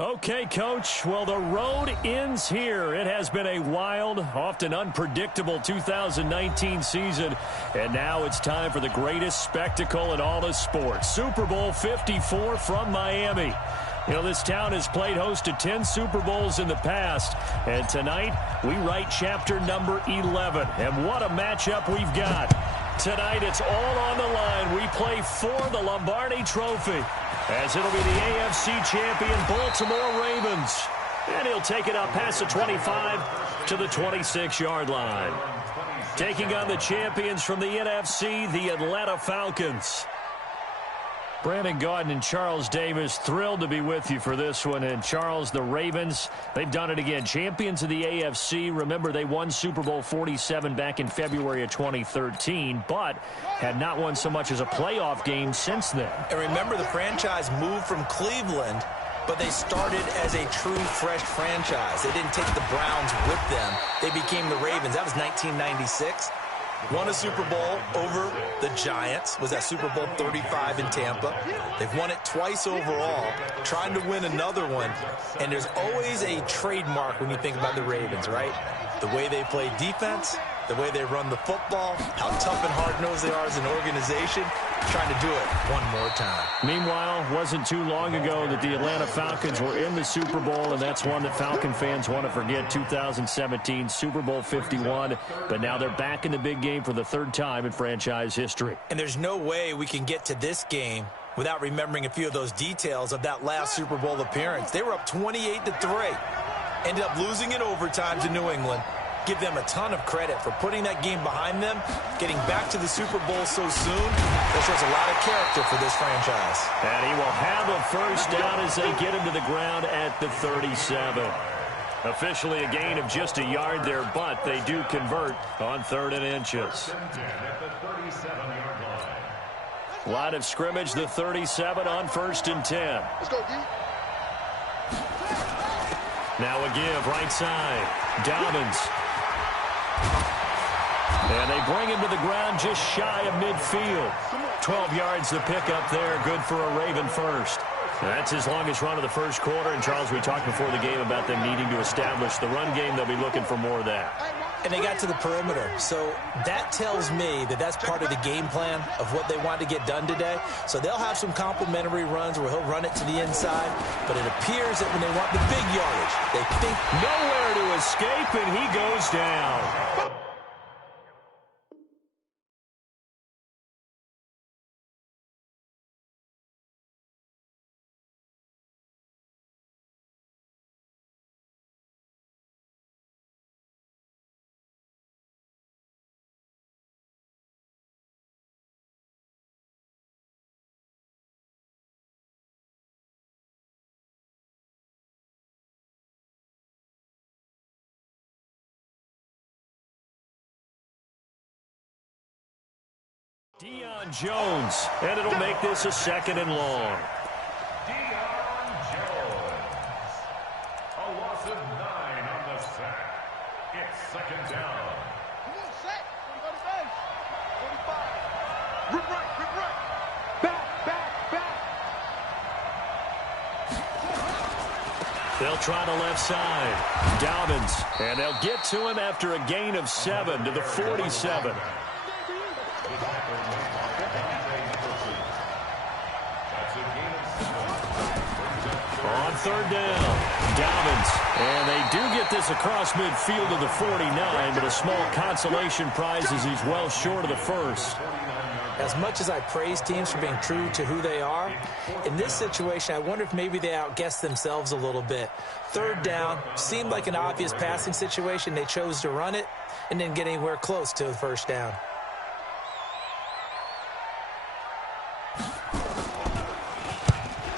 Okay, Coach. Well, the road ends here. It has been a wild, often unpredictable 2019 season. And now it's time for the greatest spectacle in all of sports. Super Bowl 54 from Miami. You know, this town has played host to 10 Super Bowls in the past. And tonight, we write chapter number 11. And what a matchup we've got. Tonight, it's all on the line. We play for the Lombardi Trophy, as it'll be the AFC champion Baltimore Ravens. And he'll take it up past the 25 to the 26-yard line. Taking on the champions from the NFC, the Atlanta Falcons. Brandon Gaudin and Charles Davis, thrilled to be with you for this one. And Charles, the Ravens, they've done it again. Champions of the AFC. Remember, they won Super Bowl 47 back in February of 2013, but had not won so much as a playoff game since then. And remember, the franchise moved from Cleveland, but they started as a true fresh franchise. They didn't take the Browns with them. They became the Ravens. That was 1996. Won a Super Bowl over the Giants. Was that Super Bowl 35 in Tampa. They've won it twice overall, trying to win another one. And there's always a trademark when you think about the Ravens, right? The way they play defense, the way they run the football, how tough and hard-nosed they are as an organization, trying to do it one more time. Meanwhile, wasn't too long ago that the Atlanta Falcons were in the Super Bowl, and that's one that Falcon fans want to forget, 2017 Super Bowl 51. But now they're back in the big game for the third time in franchise history. And there's no way we can get to this game without remembering a few of those details of that last Super Bowl appearance. They were up 28-3. Ended up losing in overtime to New England. Give them a ton of credit for putting that game behind them, getting back to the Super Bowl so soon. That shows a lot of character for this franchise. And he will have a first down as they get him to the ground at the 37. Officially a gain of just a yard there, but they do convert on 3rd and inches. Line of scrimmage, the 37 on 1st and 10. Let's go, D. Now a give, right side. Dobbins. And they bring him to the ground just shy of midfield. 12 yards to pick up there. Good for a Raven first. That's his longest run of the first quarter. And, Charles, we talked before the game about them needing to establish the run game. They'll be looking for more of that. And they got to the perimeter. So that tells me that that's part of the game plan of what they want to get done today. So they'll have some complimentary runs where he'll run it to the inside. But it appears that when they want the big yardage, they think nowhere to escape, and he goes down. Deion Jones, and it'll make this a 2nd and long. Deion Jones, a loss of 9 on the sack. It's 2nd down. Come on, set. Go to base. 45. Rip right. Back. They'll try the left side. Dobbins, and they'll get to him after a gain of 7 to the 47. On 3rd down, Dobbins. And they do get this across midfield to the 49, but a small consolation prize as he's well short of the first. as much as I praise teams for being true to who they are, in this situation, I wonder if maybe they outguessed themselves a little bit. 3rd down seemed like an obvious passing situation. They chose to run it and didn't get anywhere close to the 1st down.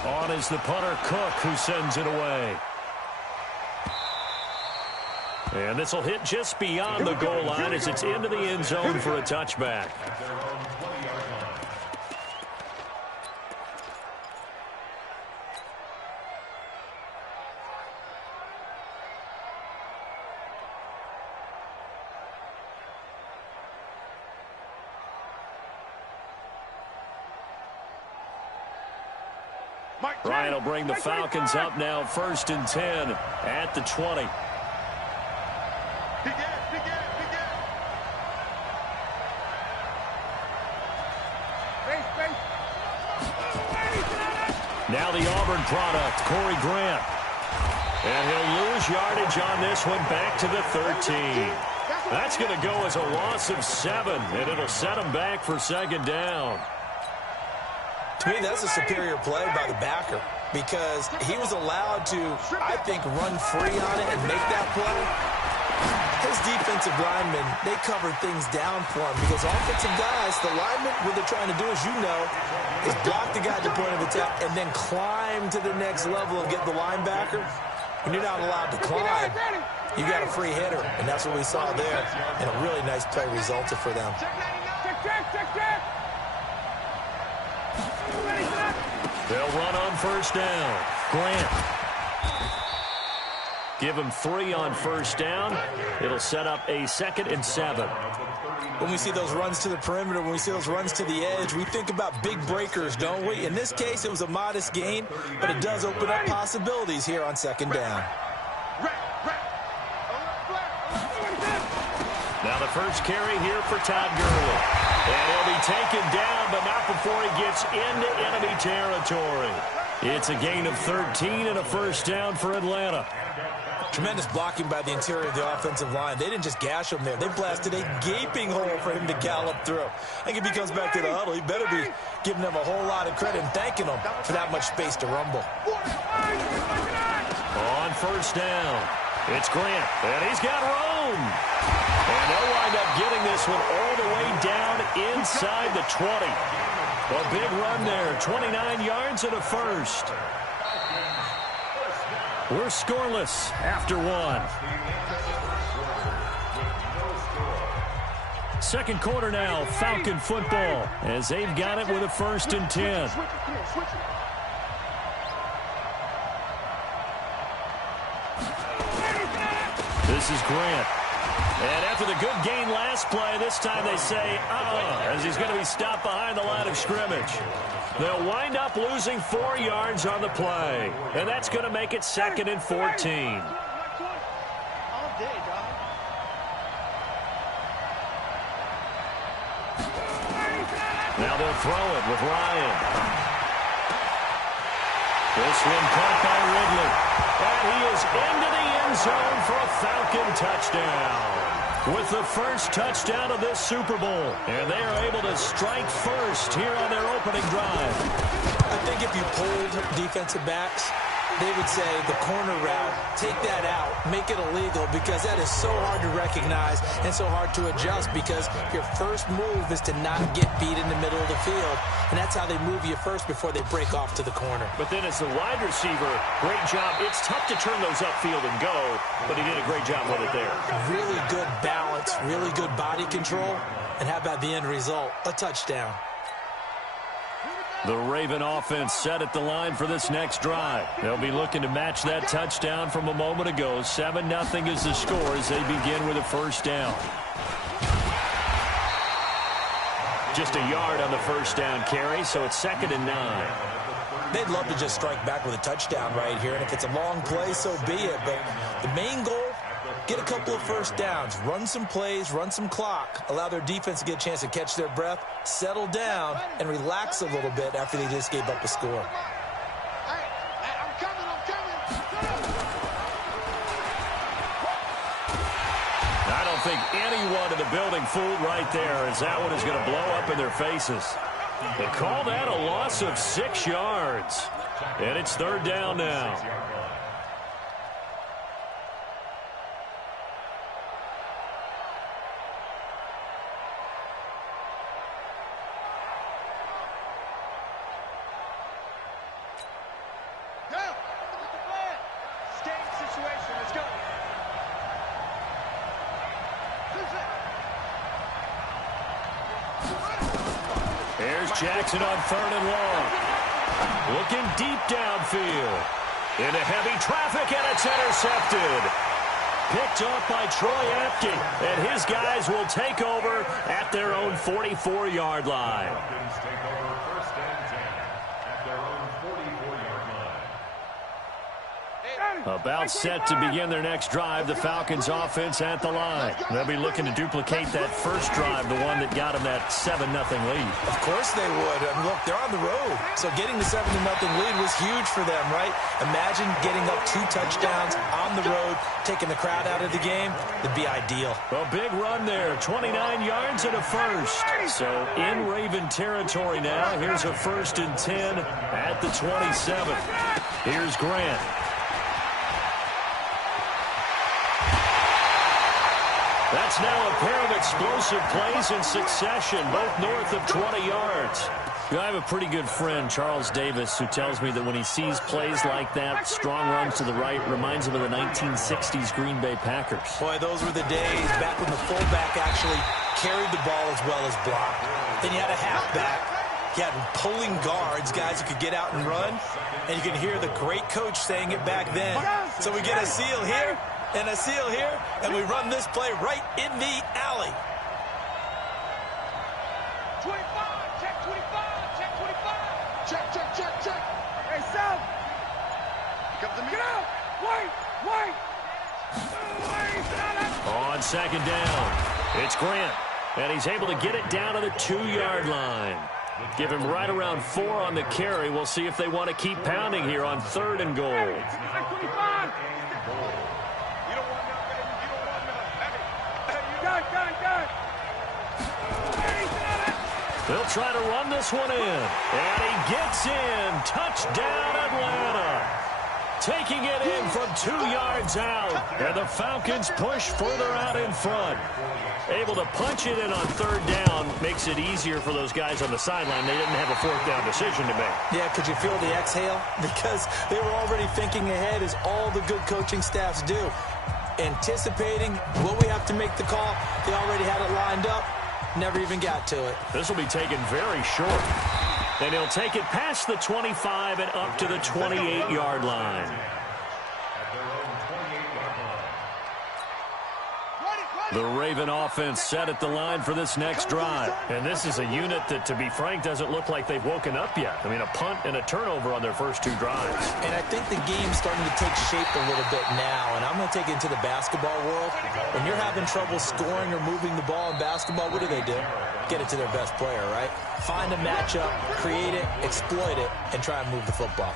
On is the punter, Cook, who sends it away. And this will hit just beyond the goal line as it's into the end zone for a touchback. Ryan will bring the Falcons up now 1st and 10 at the 20. Now the Auburn product, Corey Grant. And he'll lose yardage on this one back to the 13. That's going to go as a loss of 7, and it'll set him back for 2nd down. To me, that's a superior play by the backer because he was allowed to, I think, run free on it and make that play. His defensive linemen, they covered things down for him because offensive guys, the linemen, what they're trying to do, as you know, is block the guy at the point of attack and then climb to the next level and get the linebacker. When you're not allowed to climb, you got a free hitter, and that's what we saw there, and a really nice play resulted for them. They'll run on 1st down. Grant. Give him 3 on 1st down. It'll set up a 2nd and 7. When we see those runs to the perimeter, when we see those runs to the edge, we think about big breakers, don't we? In this case, it was a modest gain, but it does open up possibilities here on 2nd down. Now the first carry here for Todd Gurley. And he'll be taken down, but not before he gets into enemy territory. It's a gain of 13 and a 1st down for Atlanta. Tremendous blocking by the interior of the offensive line. They didn't just gash him there. They blasted a gaping hole for him to gallop through. I think if he comes back to the huddle, he better be giving them a whole lot of credit and thanking them for that much space to rumble. On 1st down, it's Grant, and he's got room. And they'll wind up getting this one all the way down inside the 20. A big run there, 29 yards and a 1st. We're scoreless after 1. 2nd quarter now, Falcon football, as they've got it with a 1st and 10. This is Grant. And after the good gain last play, this time they say, as he's going to be stopped behind the line of scrimmage. They'll wind up losing 4 yards on the play. And that's going to make it 2nd and 14. Now they'll throw it with Ryan. This one caught by Ridley. And he is into the end zone for a Falcon touchdown. With the first touchdown of this Super Bowl. And they are able to strike first here on their opening drive. I think if you pulled defensive backs, they would say the corner route, take that out, make it illegal, because that is so hard to recognize and so hard to adjust, because your first move is to not get beat in the middle of the field, and that's how they move you first before they break off to the corner. But then as the wide receiver, great job. It's tough to turn those upfield and go, but he did a great job with it there. Really good balance, really good body control, and how about the end result? A touchdown. The Raven offense set at the line for this next drive. They'll be looking to match that touchdown from a moment ago. 7-0 is the score as they begin with a 1st down. Just a yard on the 1st down carry, so it's 2nd and 9. They'd love to just strike back with a touchdown right here, and if it's a long play, so be it. But the main goal, get a couple of 1st downs, run some plays, run some clock, allow their defense to get a chance to catch their breath, settle down, and relax a little bit after they just gave up a score. I don't think anyone in the building fooled right there, as that one is going to blow up in their faces. They call that a loss of 6 yards. And it's 3rd down now. Here's Jackson on 3rd and long. Looking deep downfield. Into heavy traffic, and it's intercepted. Picked off by Troy Apke, and his guys will take over at their own 44-yard line. Falcons take over 1st and 10 at their own 44-yard line. About set to begin their next drive, the Falcons offense at the line. They'll be looking to duplicate that first drive, the one that got them that 7-0 lead. Of course they would. And look, they're on the road. So getting the 7-0 lead was huge for them, right? Imagine getting up 2 touchdowns on the road, taking the crowd out of the game. It'd be ideal. A big run there, 29 yards and a first. So in Raven territory now, here's a 1st and 10 at the 27. Here's Grant. That's now a pair of explosive plays in succession, both north of 20 yards. I have a pretty good friend, Charles Davis, who tells me that when he sees plays like that, strong runs to the right, reminds him of the 1960s Green Bay Packers. Boy, those were the days back when the fullback actually carried the ball as well as blocked. Then you had a halfback. You had pulling guards, guys who could get out and run. And you can hear the great coach saying it back then. So we get a seal here. And a seal here, and we run this play right in the alley. 25, check 25, check 25. Check, check, check, check. Hey, Sal. Come to me. Get out. Wait. On second down, it's Grant, and he's able to get it down to the 2-yard line. Give him right around 4 on the carry. We'll see if they want to keep pounding here on 3rd and goal. 25. They'll try to run this one in. And he gets in. Touchdown, Atlanta. Taking it in from 2 yards out. And the Falcons push further out in front. Able to punch it in on 3rd down. Makes it easier for those guys on the sideline. They didn't have a 4th down decision to make. Yeah, could you feel the exhale? Because they were already thinking ahead, as all the good coaching staffs do. Anticipating, will we have to make the call? They already had it lined up. Never even got to it. This will be taken very short. And he'll take it past the 25 and up to the 28-yard line. The Raven offense set at the line for this next drive. And this is a unit that, to be frank, doesn't look like they've woken up yet. I mean, a punt and a turnover on their first 2 drives. And I think the game's starting to take shape a little bit now. And I'm going to take it into the basketball world. When you're having trouble scoring or moving the ball in basketball, what do? Get it to their best player, right? Find a matchup, create it, exploit it, and try and move the football.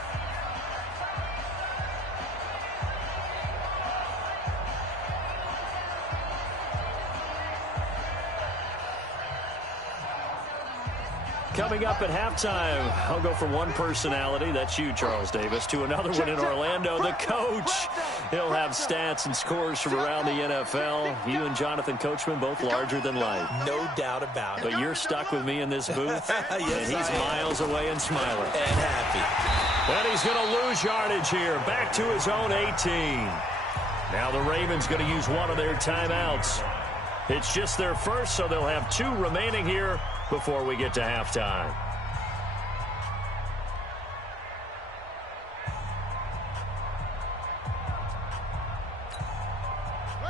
Coming up at halftime, I'll go from one personality, that's you, Charles Davis, to another one in Orlando, the coach. He'll have stats and scores from around the NFL. You and Jonathan Coachman, both larger than life. No doubt about it. But you're stuck with me in this booth, yes, and he's miles away and smiling. And happy. And he's going to lose yardage here, back to his own 18. Now the Ravens going to use one of their timeouts. It's just their first, so they'll have 2 remaining here before we get to halftime.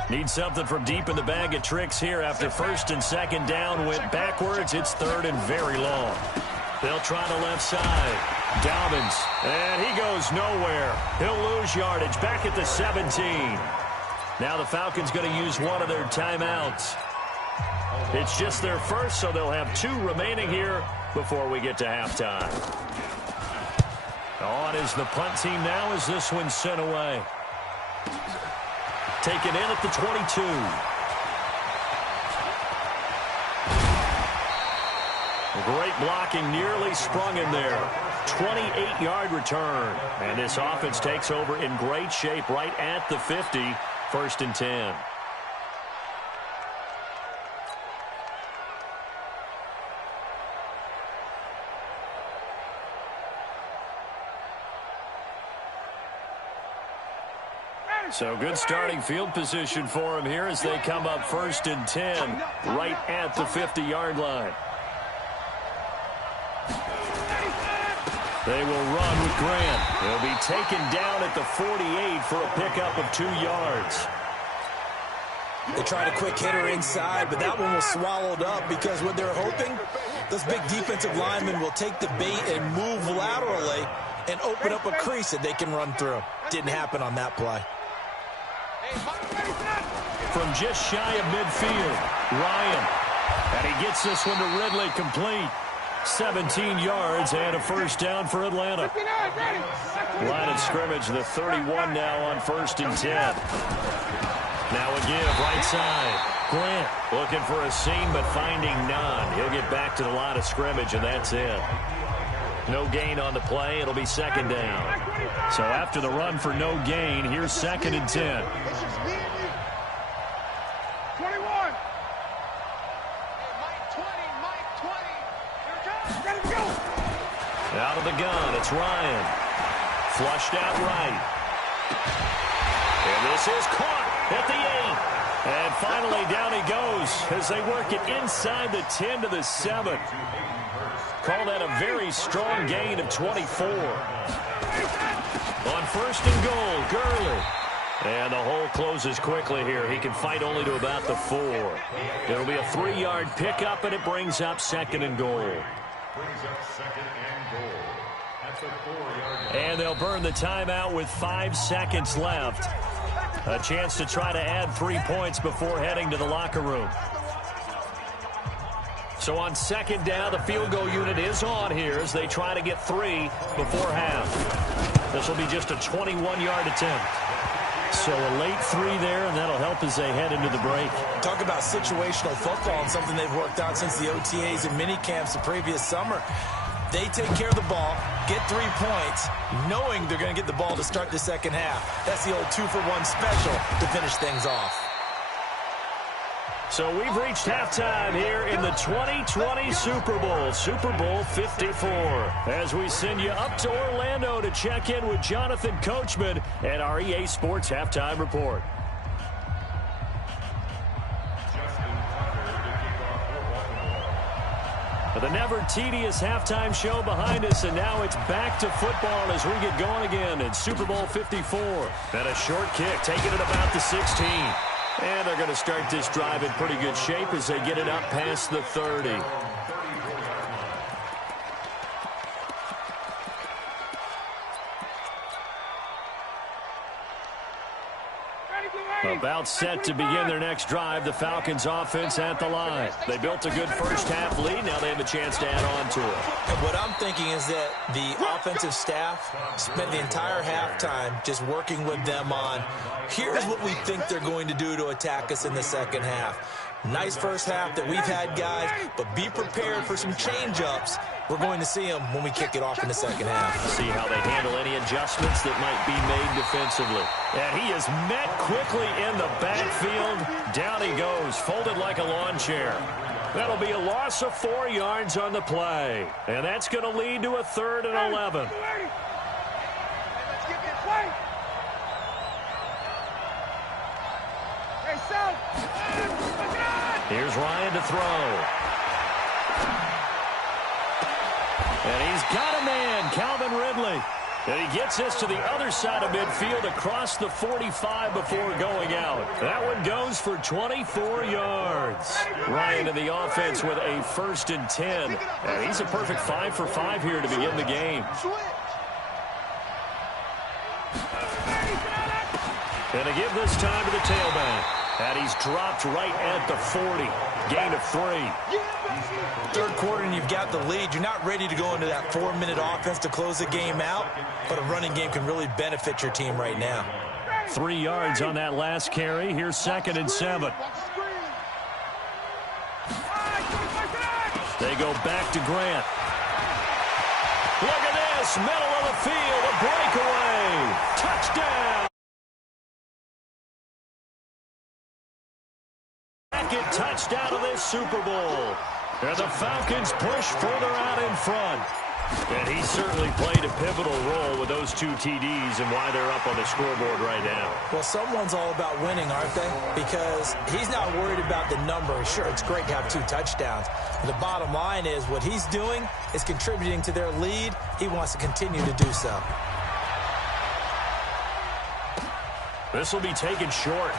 Need something from deep in the bag of tricks here after 1st and 2nd down went backwards. It's 3rd and very long. They'll try the left side. Dobbins, and he goes nowhere. He'll lose yardage back at the 17. Now the Falcons going to use one of their timeouts. It's just their first, so they'll have 2 remaining here before we get to halftime. On is the punt team now as this one's sent away. Taken in at the 22. Great blocking, nearly sprung him there. 28-yard return. And this offense takes over in great shape right at the 50. 1st and 10. So good starting field position for him here as they come up 1st and 10 right at the 50-yard line. They will run with Grant. They'll be taken down at the 48 for a pickup of 2 yards. They tried a quick hitter inside, but that one was swallowed up because what they're hoping, those big defensive linemen will take the bait and move laterally and open up a crease that they can run through. Didn't happen on that play. From just shy of midfield, Ryan. And he gets this one to Ridley complete. 17 yards and a first down for Atlanta. Line of scrimmage, the 31 now on 1st and 10. Now a give, right side. Grant looking for a seam, but finding none. He'll get back to the line of scrimmage, and that's it. No gain on the play. It'll be 2nd down. So after the run for no gain, here's 2nd and 10. 21. Out of the gun, it's Ryan. Flushed out right. And this is caught at the 8. And finally down he goes as they work it inside the 10 to the 7. Call that a very strong gain of 24. On 1st and goal, Gurley. And the hole closes quickly here. He can fight only to about the 4. It'll be a 3-yard pickup, and it brings up 2nd and goal. And they'll burn the timeout with 5 seconds left. A chance to try to add 3 points before heading to the locker room. So on 2nd down, the field goal unit is on here as they try to get 3 before half. This will be just a 21-yard attempt. So a late 3 there, and that'll help as they head into the break. Talk about situational football and something they've worked out since the OTAs and mini camps the previous summer. They take care of the ball, get 3 points, knowing they're going to get the ball to start the second half. That's the old 2-for-1 special to finish things off. So we've reached halftime here in the 2020 Super Bowl, Super Bowl 54. As we send you up to Orlando to check in with Jonathan Coachman and our EA Sports Halftime Report. The never-tedious halftime show behind us, and now it's back to football as we get going again in Super Bowl 54. And a short kick, taking it about the 16. And they're going to start this drive in pretty good shape as they get it up past the 30. About set to begin their next drive, the Falcons offense at the line. They built a good first half lead. Now they have a chance to add on to it. And what I'm thinking is that the offensive staff spent the entire halftime just working with them on, here's what we think they're going to do to attack us in the second half. Nice first half that we've had, guys, but be prepared for some change-ups. We're going to see them when we kick it off in the second half. See how they handle any adjustments that might be made defensively. And he is met quickly in the backfield. Down he goes, folded like a lawn chair. That'll be a loss of 4 yards on the play. And that's going to lead to a 3rd and 11. Here's Ryan to throw. And he's got a man, Calvin Ridley. And he gets this to the other side of midfield across the 45 before going out. That one goes for 24 yards. Ryan in the offense with a 1st and 10. And he's a perfect 5 for 5 here to begin the game. And a give this time to the tailback. And he's dropped right at the 40. Gain of 3. Third quarter and you've got the lead. You're not ready to go into that 4-minute offense to close the game out, but a running game can really benefit your team right now. 3 yards on that last carry. Here's 2nd and 7. They go back to Grant. Look at this, middle of the field, a breakaway. Touchdown. Second touchdown of this Super Bowl. And the Falcons push further out in front. And he certainly played a pivotal role with those 2 TDs and why they're up on the scoreboard right now. Well, someone's all about winning, aren't they? Because he's not worried about the number. Sure, it's great to have 2 touchdowns. But the bottom line is what he's doing is contributing to their lead. He wants to continue to do so. This will be taken short.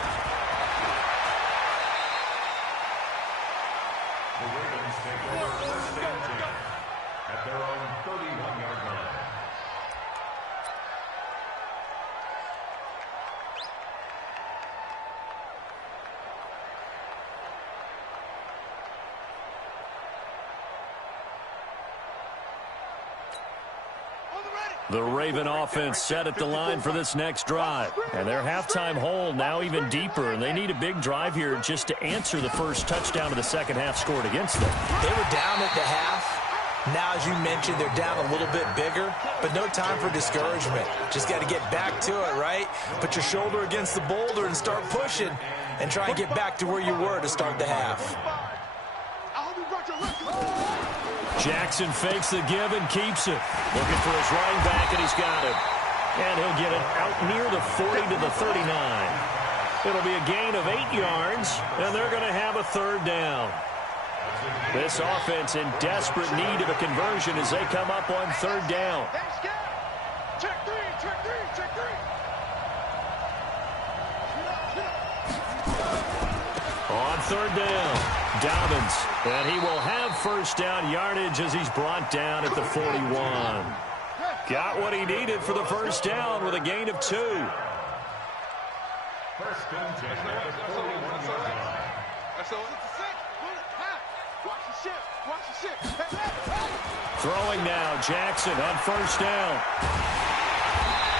The Raven offense set at the line for this next drive. And their halftime hole now even deeper, and they need a big drive here just to answer the first touchdown of the second half scored against them. They were down at the half. Now, as you mentioned, they're down a little bit bigger, but no time for discouragement. Just got to get back to it, right? Put your shoulder against the boulder and start pushing and try and get back to where you were to start the half. Jackson fakes the give and keeps it. Looking for his running back, and he's got him. And he'll get it out near the 40 to the 39. It'll be a gain of 8 yards, and they're going to have a third down. This offense in desperate need of a conversion as they come up on third down. Check three, check three, check three. On third down, Dobbins, and he will have first down yardage as he's brought down at the 41. Got what he needed for the first down with a gain of 2. First and 10 at the 41-yard line. That's all. Watch the ship. Watch the ship. Throwing now, Jackson on first down.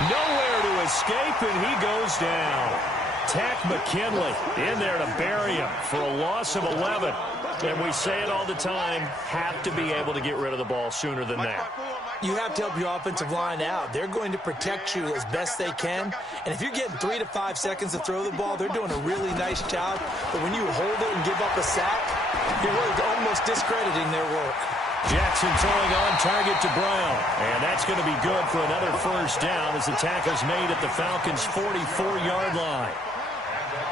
Nowhere to escape, and he goes down. Tack McKinley in there to bury him for a loss of 11. And we say it all the time, have to be able to get rid of the ball sooner than that. You have to help your offensive line out. They're going to protect you as best they can. And if you're getting 3 to 5 seconds to throw the ball, they're doing a really nice job. But when you hold it and give up a sack, you're really almost discrediting their work. Jackson throwing on target to Brown. And that's going to be good for another first down as the tackle's made at the Falcons' 44-yard line.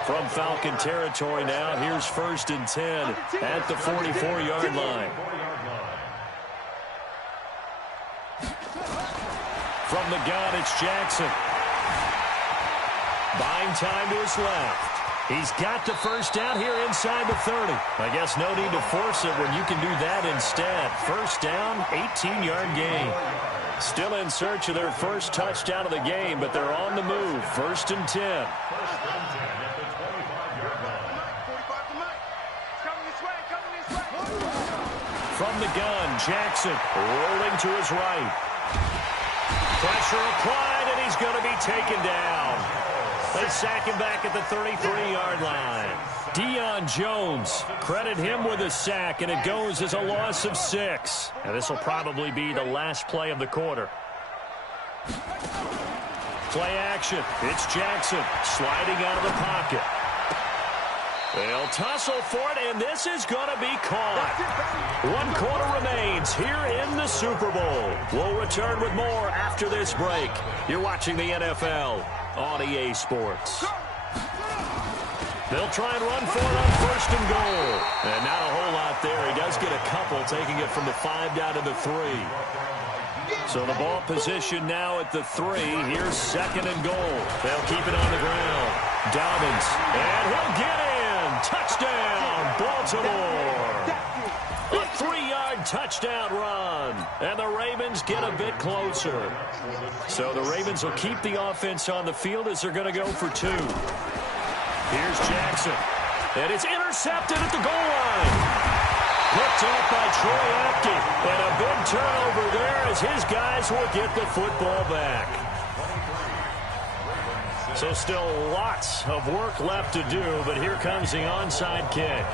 From Falcon territory now, here's first and 10 at the 44-yard line. From the gun, it's Jackson. Buying time to his left. He's got the first down here inside the 30. I guess no need to force it when you can do that instead. First down, 18-yard gain. Still in search of their first touchdown of the game, but they're on the move. First and 10. From the gun, Jackson rolling to his right. Pressure applied, and he's going to be taken down. They sack him back at the 33-yard line. Deion Jones, credit him with a sack, and it goes as a loss of 6. And this will probably be the last play of the quarter. Play action. It's Jackson sliding out of the pocket. They'll tussle for it, and this is going to be caught. 1 quarter remains here in the Super Bowl. We'll return with more after this break. You're watching the NFL on EA Sports. They'll try and run for it on first and goal. And not a whole lot there. He does get a couple, taking it from the 5 down to the 3. So the ball position now at the 3. Here's second and goal. They'll keep it on the ground. Dobbins, and he'll get it. Touchdown, Baltimore. A 3-yard touchdown run. And the Ravens get a bit closer. So the Ravens will keep the offense on the field as they're going to go for 2. Here's Jackson. And it's intercepted at the goal line. Picked up by Troy Apke. And a big turnover there as his guys will get the football back. So still lots of work left to do, but here comes the onside kick.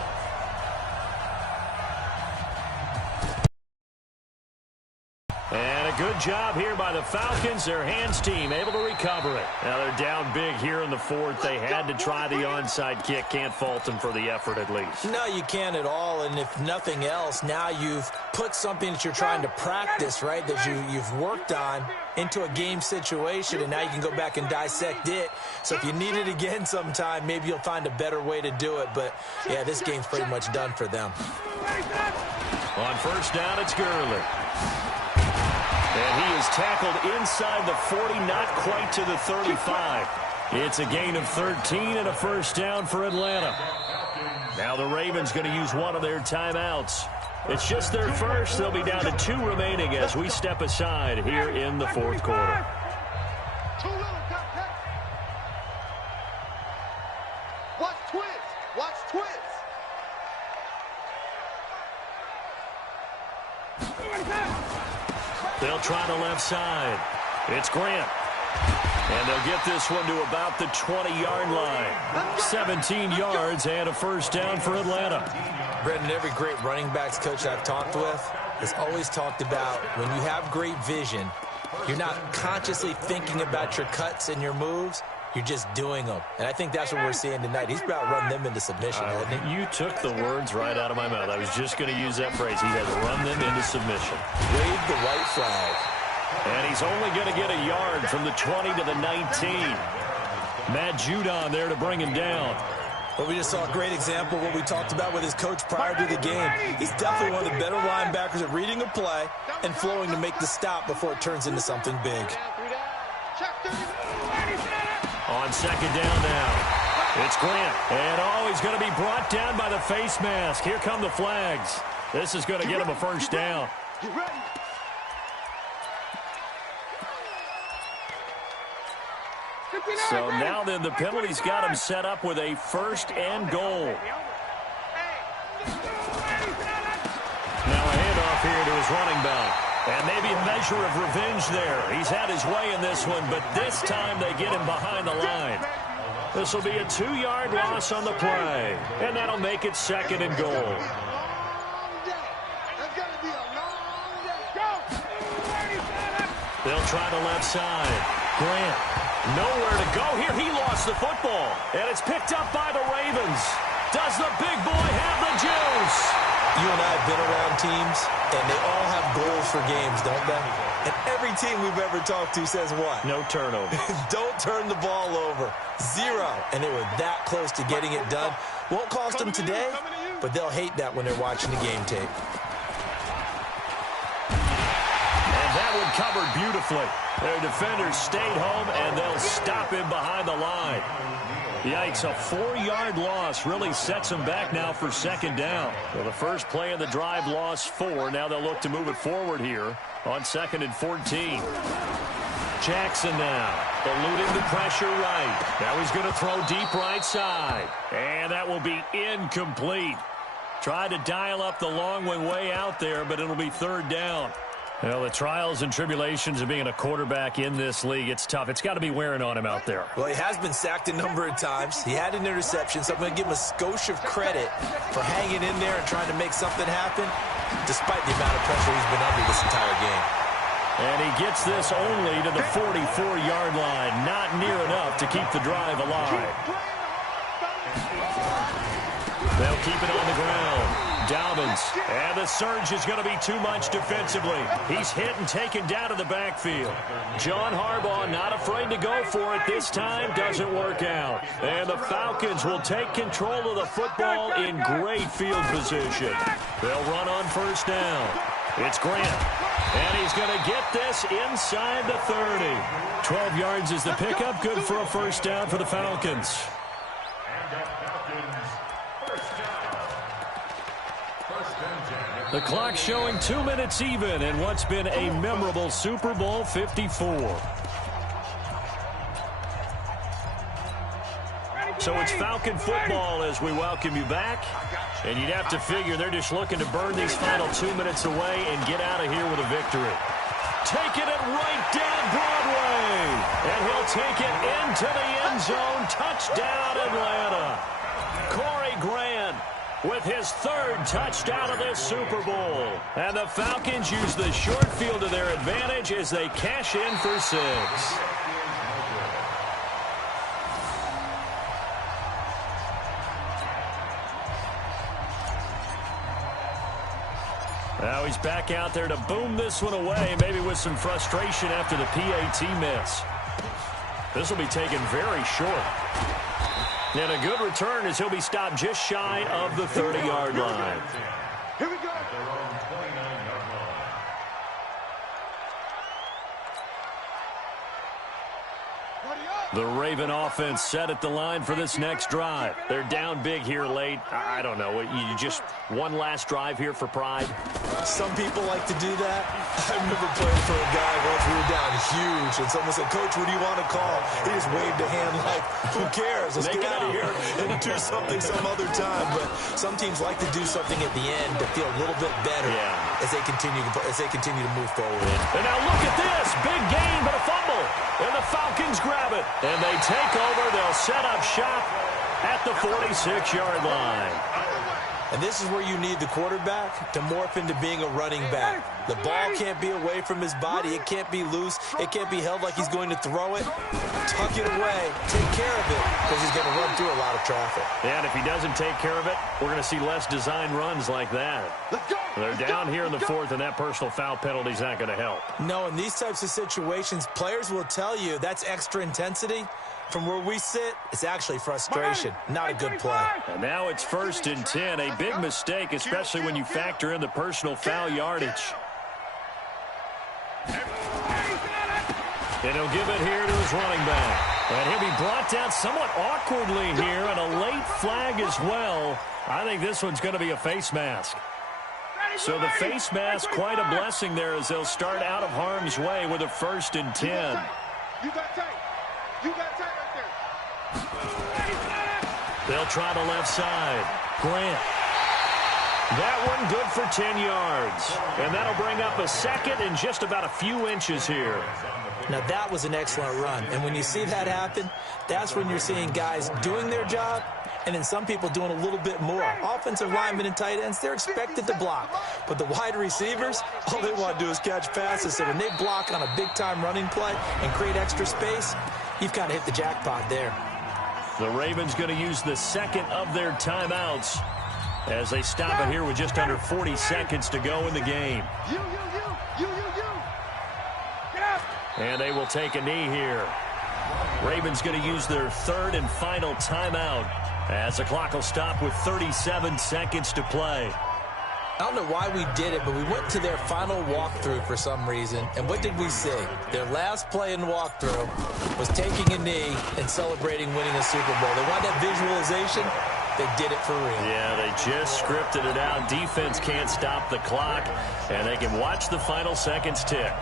And a good job here by the Falcons. Their hands team able to recover it. Now they're down big here in the 4th. They had to try the onside kick. Can't fault them for the effort at least. No, you can't at all. And if nothing else, now you've put something that you're trying to practice, right, that you've worked on into a game situation, and now you can go back and dissect it. So if you need it again sometime, maybe you'll find a better way to do it. But, yeah, this game's pretty much done for them. On first down, it's Gurley. And he is tackled inside the 40, not quite to the 35. It's a gain of 13 and a first down for Atlanta. Now the Ravens going to use one of their timeouts. It's just their first. They'll be down to 2 remaining as we step aside here in the 4th quarter. Watch twins. Watch twins. They'll try the left side. It's Grant. And they'll get this one to about the 20-yard line. 17 yards and a first down for Atlanta. Brendan, every great running backs coach I've talked with has always talked about when you have great vision, you're not consciously thinking about your cuts and your moves. You're just doing them. And I think that's what we're seeing tonight. He's about to run them into submission, hasn't he? You took the words right out of my mouth. I was just going to use that phrase. He has run them into submission. Wave the white flag. And he's only going to get a yard from the 20 to the 19. Matt Judon there to bring him down. Well, we just saw a great example of what we talked about with his coach prior to the game. He's definitely one of the better linebackers at reading a play and flowing to make the stop before it turns into something big. On second down now, it's Grant. And, he's going to be brought down by the face mask. Here come the flags. This is going to get him a first down. So now then the penalty's got him set up with a first and goal. Now a handoff here to his running back. And maybe a measure of revenge there. He's had his way in this one, but this time they get him behind the line. This will be a 2-yard loss on the play. And that'll make it second and goal. They'll try the left side. Grant. Nowhere to go here. He lost the football. And it's picked up by the Ravens. Does the big boy have the juice? You and I have been around teams, and they all have goals for games, don't they? And every team we've ever talked to says what? No turnover. Don't turn the ball over. 0. And they were that close to getting it done. Won't cost them today, but they'll hate that when they're watching the game tape. And that one covered beautifully. Their defenders stayed home, and they'll stop him behind the line. Yikes, a 4-yard loss really sets them back now for second down. Well, the first play of the drive lost 4. Now they'll look to move it forward here on 2nd and 14. Jackson now, eluding the pressure right. Now he's going to throw deep right side. And that will be incomplete. Tried to dial up the long one way out there, but it'll be third down. Well, the trials and tribulations of being a quarterback in this league, it's tough. It's got to be wearing on him out there. Well, he has been sacked a number of times. He had an interception, so I'm going to give him a skosh of credit for hanging in there and trying to make something happen, despite the amount of pressure he's been under this entire game. And he gets this only to the 44-yard line. Not near enough to keep the drive alive. They'll keep it on the ground. Dobbins, and the surge is going to be too much defensively. He's hit and taken down to the backfield. John Harbaugh not afraid to go for it this time. Doesn't work out. And the Falcons will take control of the football in great field position. They'll run on first down. It's Grant. And he's going to get this inside the 30. 12 yards is the pickup. Good for a first down for the Falcons. The clock showing 2 minutes even in what's been a memorable Super Bowl 54. So it's Falcon football as we welcome you back. And you'd have to figure they're just looking to burn these final 2 minutes away and get out of here with a victory. Taking it right down Broadway. And he'll take it into the end zone. Touchdown, Atlanta. Corey Grant with his 3rd touchdown of this Super Bowl. And the Falcons use the short field to their advantage as they cash in for 6. Now he's back out there to boom this one away, maybe with some frustration after the PAT miss. This will be taken very short. And a good return as he'll be stopped just shy of the 30-yard line. Here we go. The Raven offense set at the line for this next drive. They're down big here late. I don't know. You just one last drive here for pride? Some people like to do that. I remember playing for a guy once. We were down huge, and someone said, "Coach, what do you want to call?" He just waved a hand like, "Who cares? Let's get out of here and do something some other time." But some teams like to do something at the end to feel a little bit better as they continue to move forward. And now look at this. Big gain, but a fumble. And the Falcons grab it. And they take over. They'll set up shop at the 46-yard line. And this is where you need the quarterback to morph into being a running back. The ball can't be away from his body. It can't be loose. It can't be held like he's going to throw it. Tuck it away. Take care of it because he's going to run through a lot of traffic. Yeah, and if he doesn't take care of it, we're going to see less design runs like that. They're down here in the fourth, and that personal foul penalty is not going to help. No, in these types of situations, players will tell you that's extra intensity. From where we sit, it's actually frustration, not a good play. And now it's 1st and 10, a big mistake, especially when you factor in the personal foul yardage. And he'll give it here to his running back. And he'll be brought down somewhat awkwardly here, and a late flag as well. I think this one's going to be a face mask. So the face mask, quite a blessing there as they'll start out of harm's way with a 1st and 10. You got tight. You got tight right there. They'll try the left side. Grant. That one good for 10 yards. And that'll bring up a second and just about a few inches here. Now, that was an excellent run. And when you see that happen, that's when you're seeing guys doing their job and then some people doing a little bit more. Offensive linemen and tight ends, they're expected to block. But the wide receivers, all they want to do is catch passes. So when they block on a big-time running play and create extra space, you've kind of hit the jackpot there. The Ravens going to use the second of their timeouts as they stop it here with just under 40 seconds to go in the game. You. Get out. And they will take a knee here. Ravens going to use their third and final timeout as the clock will stop with 37 seconds to play. I don't know why we did it, but we went to their final walkthrough for some reason. And what did we see? Their last play in walkthrough was taking a knee and celebrating winning a Super Bowl. They want that visualization. They did it for real. Yeah, they just scripted it out. Defense can't stop the clock, and they can watch the final seconds tick.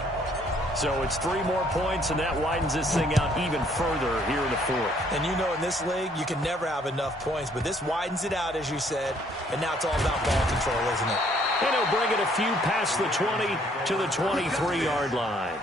So it's 3 more points, and that widens this thing out even further here in the fourth. And you know in this league, you can never have enough points, but this widens it out, as you said, and now it's all about ball control, isn't it? And he'll bring it a few past the 20 to the 23-yard line.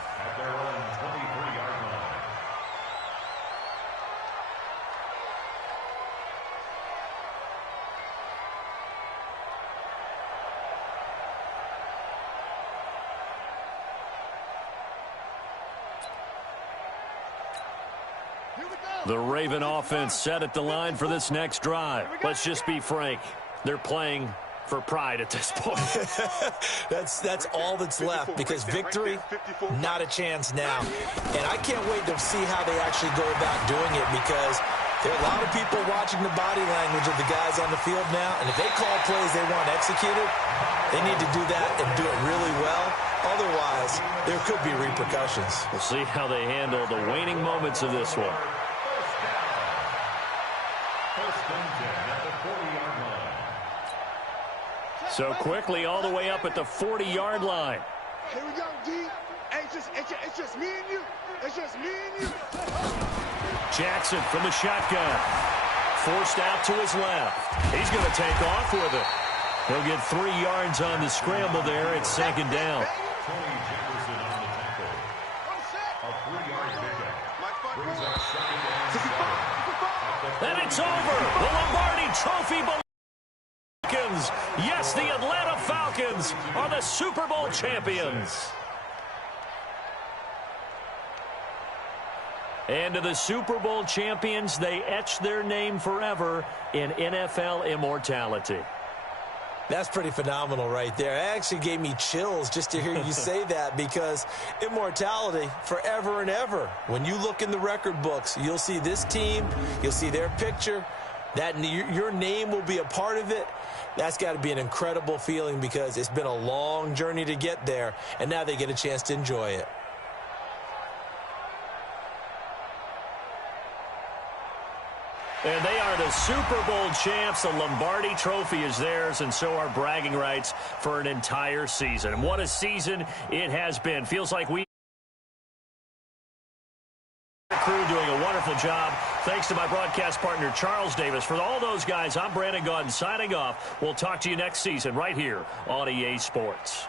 The Raven offense set at the line for this next drive. Let's just be frank. They're playing for pride at this point. That's all that's left because victory, not a chance now. And I can't wait to see how they actually go about doing it because there are a lot of people watching the body language of the guys on the field now. And if they call plays they want executed, they need to do that and do it really well. Otherwise, there could be repercussions. We'll see how they handle the waning moments of this one. So quickly all the way up at the 40-yard line. Here we go, D. Hey, it's just me and you. It's just me and you. Jackson from the shotgun. Forced out to his left. He's going to take off with it. He'll get 3 yards on the scramble there. It's 2nd down. And it's over. The Lombardi Trophy belongs. Yes, the Atlanta Falcons are the Super Bowl champions. And to the Super Bowl champions, they etch their name forever in NFL immortality. That's pretty phenomenal right there. It actually gave me chills just to hear you say that because immortality forever and ever. When you look in the record books, you'll see this team, you'll see their picture, that your name will be a part of it. That's got to be an incredible feeling because it's been a long journey to get there, and now they get a chance to enjoy it. And they are the Super Bowl champs. The Lombardi Trophy is theirs, and so are bragging rights for an entire season. And what a season it has been. Feels like we crew doing a wonderful job. Thanks to my broadcast partner, Charles Davis. For all those guys, I'm Brandon Gaudin signing off. We'll talk to you next season right here on EA Sports.